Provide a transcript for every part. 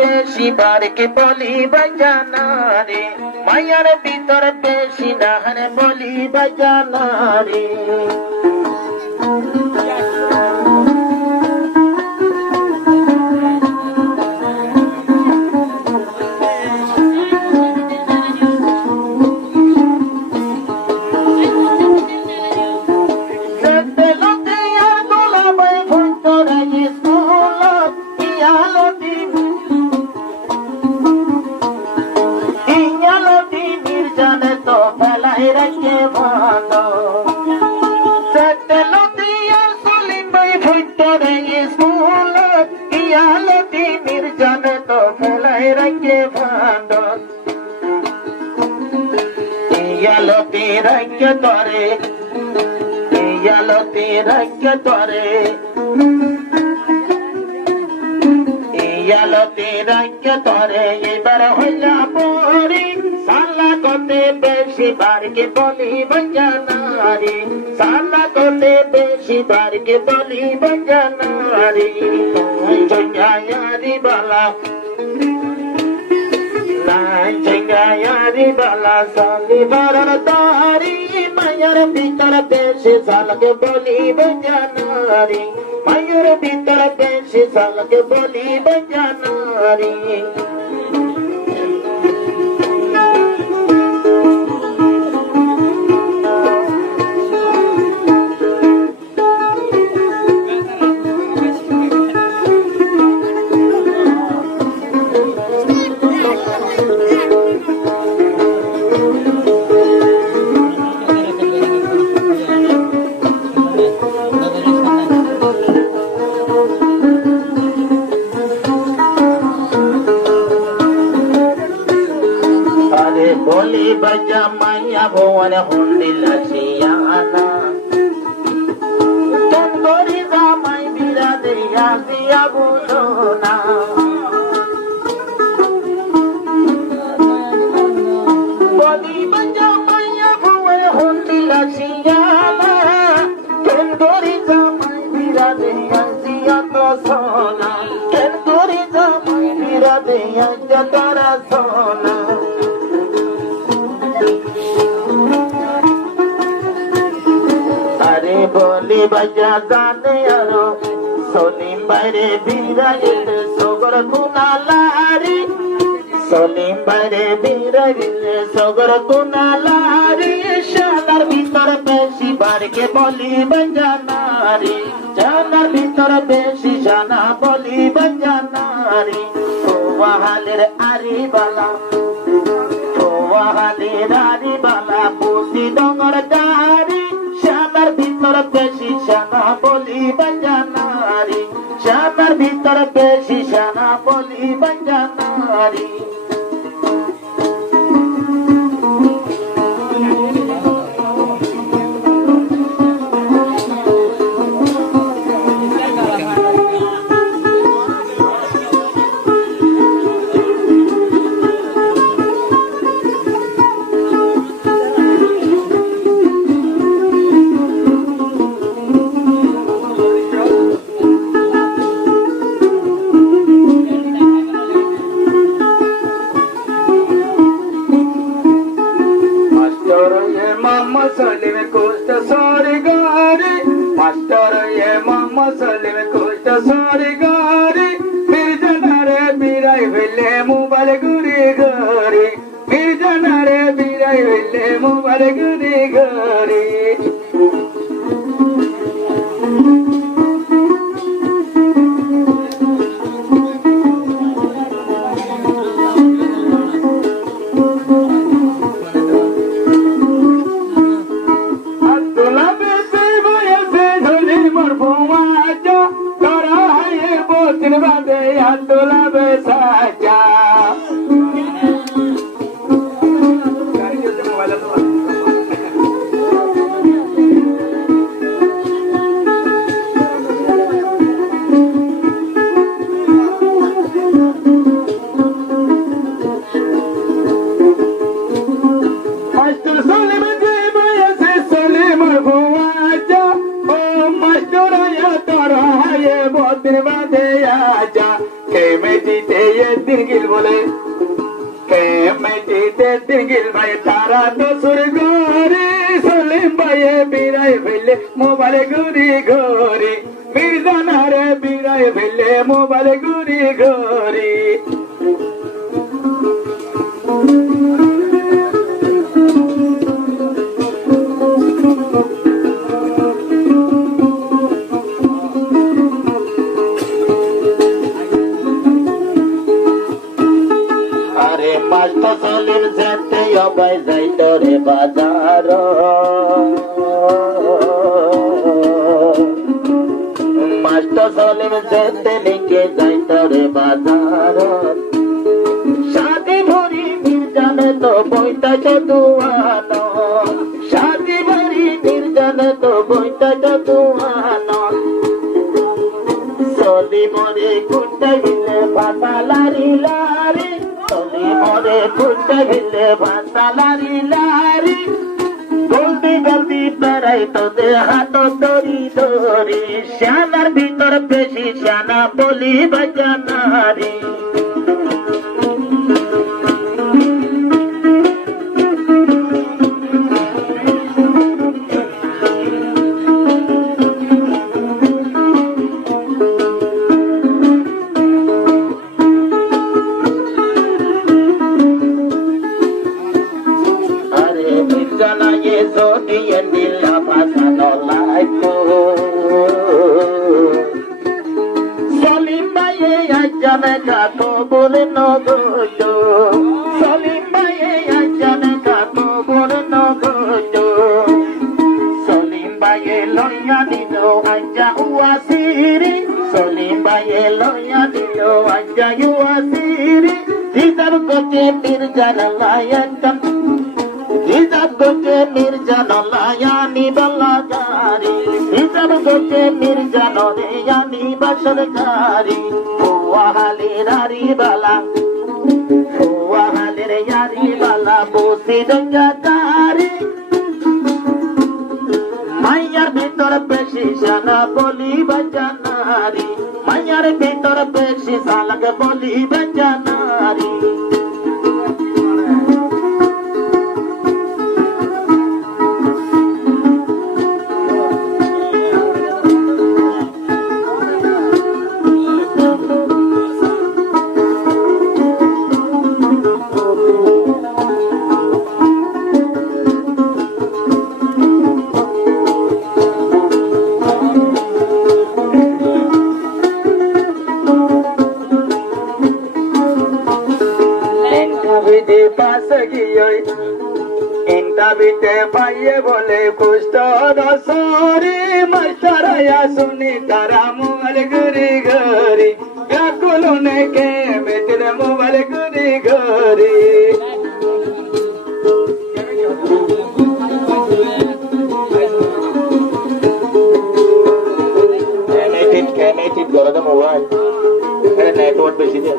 বেশি বারকে বলি বাজানা রে, মায়ার ভিতর বেশি নাহারে বলি বাজানা রে। এবার হইলা পরি সালা করতে বেশি বারকে বলি বাজানা রে, সালা করতে বেশি বারকে বলি বাজানা রে। জঙ্গায়ারি বালা নাই জঙ্গায়ারি বালা সালি বারর তারি, মায়ার ভিতর বেশি সালকে বলি বাজানা রে, মায়ার ভিতর বেশি সালকে বলি বাজানা রে। बजा मैया भुवन हुंडिल सियाना चंदोरी रामाई बीरा दिया दिया बुलोना बोली बजा मैया भुवन हुंडिल सियाना चंदोरी रामाई बीरा दिया दिया तो सोना चंदोरी रामाई बीरा दिया जतरा सोना बोली बजा गाने आरो सोनिम बारे बीराइल सोगर कुना लारी सोनिम बारे बीराइल सोगर कुना लारी शानार भीतर बेशी बार के बोली बजा नारी शानार भीतर बेशी शाना बोली बजा नारी ओ वहालेर आरी बाला ओ वहालेर आरी बाला पुसी डोंगर गारी शानार भीतर बेशी शाना बोली बजाना रे शानार भीतर बेशी शाना बोली बजाना रे Amen. কেমেটিতে দিনগিল বলে কেমেটিতে দিনগিল ভাই তারা দোসর গরে সলিম ভাইয়ে বিরাই ফেলে মোবাইল ঘুরি ঘুরি মির্জানারে বিরাই ফেলে মোবাইল ঘুরি ঘুরি মাস্ট সলিম যেতে অবাই যাইত রে বাজার মাস্ট সলিম যেতে লিখে যাইত রে বাজার সাদি ভরি নির্জানে তো বইটা চতুয়ান সাদি ভরি নির্জানে তো বইটা চতুয়ান সলিমরে কুন্ডা গিলে ভাতা লারি লারি সলিমরে কুন্ডা গিলে ভাতা লারি লারি জলদি জলদি বেড়াই তোদের হাত দড়ি দড়ি শ্যানার ভিতর বেশি শ্যানা বলি বাজানারি Salim Baye ajane ka to bole no gojo Salim Baye ajane ka to bole no gojo Salim Baye loya dilo anja uasiri Salim Baye loya dilo anja uasiri Didar goje mirjana layan kan Hijab goje mirjana layani balagari Hijab goje mirjana yani bashargari Wahali rari bala Wahali yari bala bosi dangagari Mayar bitor beshi shana boli bajanari Mayar bitor beshi salag boli bajanari Intabite paye bole kusto dasori mastaraya suni taramu alguri gari yakulune ke metre moval guri gari Kemetit gorada mobile network beshi dia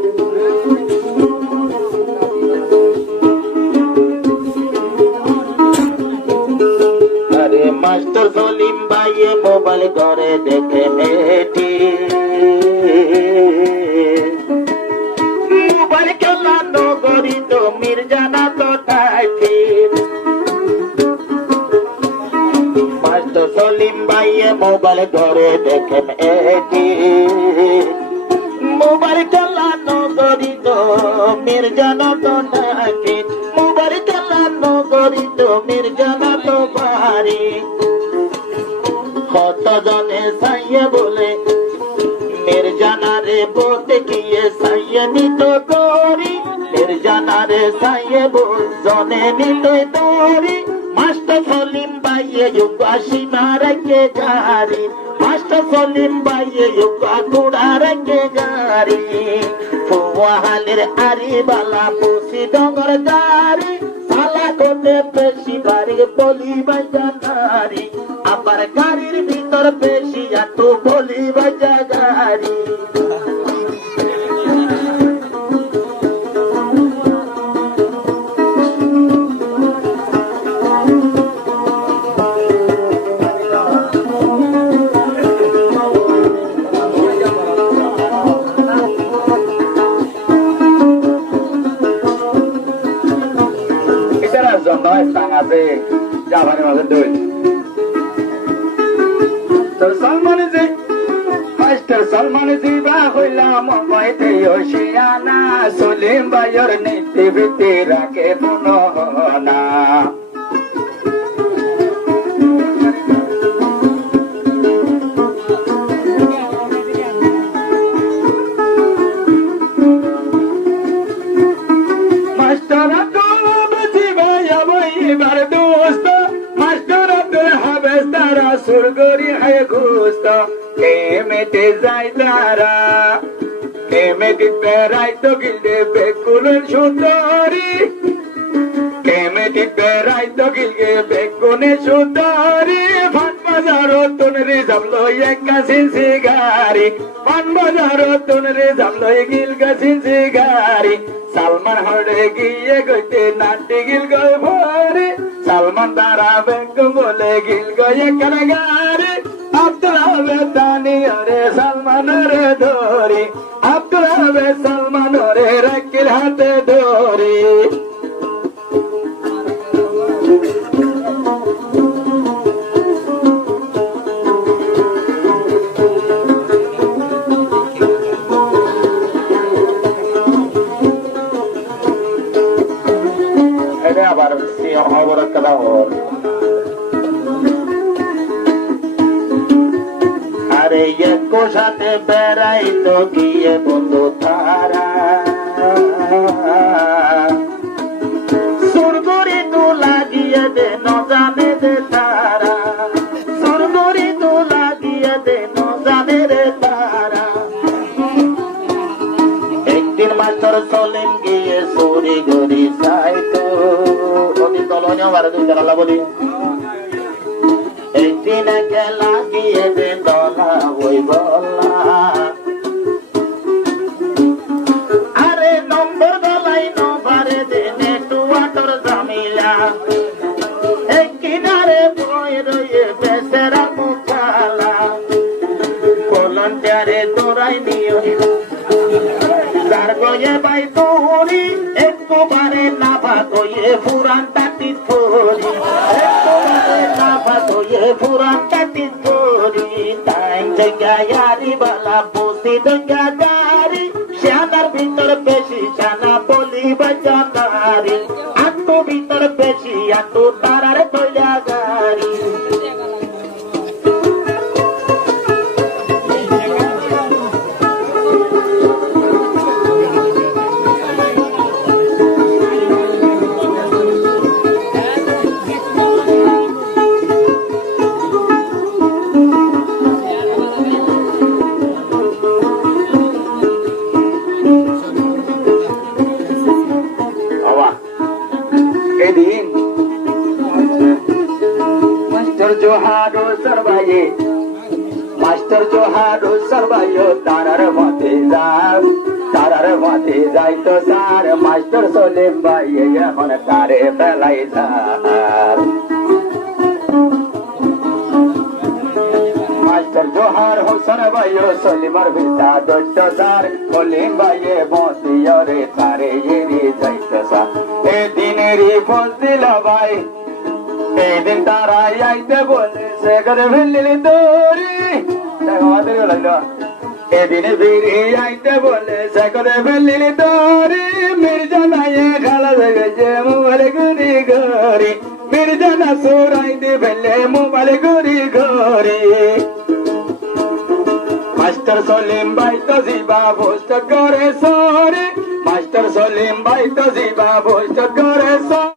Master Salim Baye mobile gore dekhe meti Mobile kela no gori to mirjana to taiti Master Salim Baye mobile gore dekhe meti Mobile kela no gori to mirjana to taiti Mobile kela no gori to mirjana to bari কত জনে সাইয়ে বলে মির্জানারে বলতে গিয়ে সাইয়ে নিত করি মির্জানারে সাইয়ে বল জনে নিত দরি মাস্টার সলিম বাইয়ে যুগা সীমা রেখে গাড়ি মাস্টার সলিম বাইয়ে যুগা কুড়া রেখে গাড়ি ফুয়াহালের আরি বালা পুসি ডঙ্গর গাড়ি সালা কোটে পেশি বাড়ি বলি বাজানারি আবার গাড়ির ভিতর বেশি এত বলি বাজা গাড়ি আমার মাঝে দুই তোর সলমান জি মাস্টার সলমান জি বা হইলাম মাইতে ওশিয়ানা সলিম ভাইয়ের নীতি ভীতি রাখে পুনঃনা মাস্টার আব্দুল বেশি ভাইয়া ভাই এবার দোস্ত মাস্টার আব্দুল হাবেস তারা সুরগরি হয় ঘুস্ত কে মেটে যায় তারা কে মেটে বেড়াই তো গিলদে বেকুলের সুন্দরী কে মেটে বেড়াই তো গিলগে বেকুনের সুন্দরী ফান বাজারো তুনরি জামলো এক Kachin সিগারি fun বাজারো তুনরি জামলো Gill Kachin সিগারি Salman হরে গিয়ে গইতে নাটি গিল গই ভরে সালমান তারা ব্যাংক বলে গিল গয়ে কারাগারে আব্দুল হাবেদ দানি রে সালমান রে ধরি আব্দুল হাবেদ সালমান রে রাখিল হাতে ধরি আবার সিয়ার খবর কথা হল আরে এক সাথে বেড়াইতো গিয়ে বন্ধু তারা সুরগরি তো লাগিয়ে দে নজানে দে তারা সুরগরি তো লাগিয়ে দে নজানে রে তারা একদিন মাস্টার সলিম গিয়ে সুরি গরি যাইতো দলনীয় বারে দুই তারা বলি একদিন খেলা গিয়ে দে দলা ওই বলা আরে নম্বর দলাই নবারে দে নেটওয়ার্কের জামিলা এক কিনারে বই রয়ে বেসেরা মুখালা ভলান্টিয়ারে দৌড়াই নিও যার গয়ে বাই তোরি একবারে না ভাগয়ে পুরান টাটি তোরি একবারে না ভাগয়ে পুরান টাটি তোরি টাইম জায়গায়ারি বালা বসি জায়গায়ারি শ্যানার ভিতর বেশি জানা বলি বাজানারি আটু ভিতর বেশি আটু তারার কইলা গাড়ি এদিন মাস্টার জোহারো সরবাইয়ে মাস্টার জোহারো সরবাইয়ে তারার মতে যাই তো স্যার মাস্টার সলিম ভাইয়ে এখন তারে বেলাই স্যার মাস্টার জোহার হোসেন ভাইয়ে সলিমার ভিতা দৈত্য স্যার সলিম ভাইয়ে বসিয়ে রে তারে এড়ি যাইত স্যার এদিনেরই ফোন দিল ভাই এদিন তারা আইতে বলে সে করে ফেললি তোরি আমাদের লাগলো এদিনে ফিরে আইতে বলে সে করে ফেললি তোরি মির্জানায় খালা গেছে মোবাইল গুরি ঘরে মির্জানা সুরাইতে ফেলে মোবাইল গুরি ঘরে মাস্টার সলিম ভাই তো জিবা পোস্ট করে সরে মাস্টার সলিম ভাই তো জিবা পোস্ট করে সরে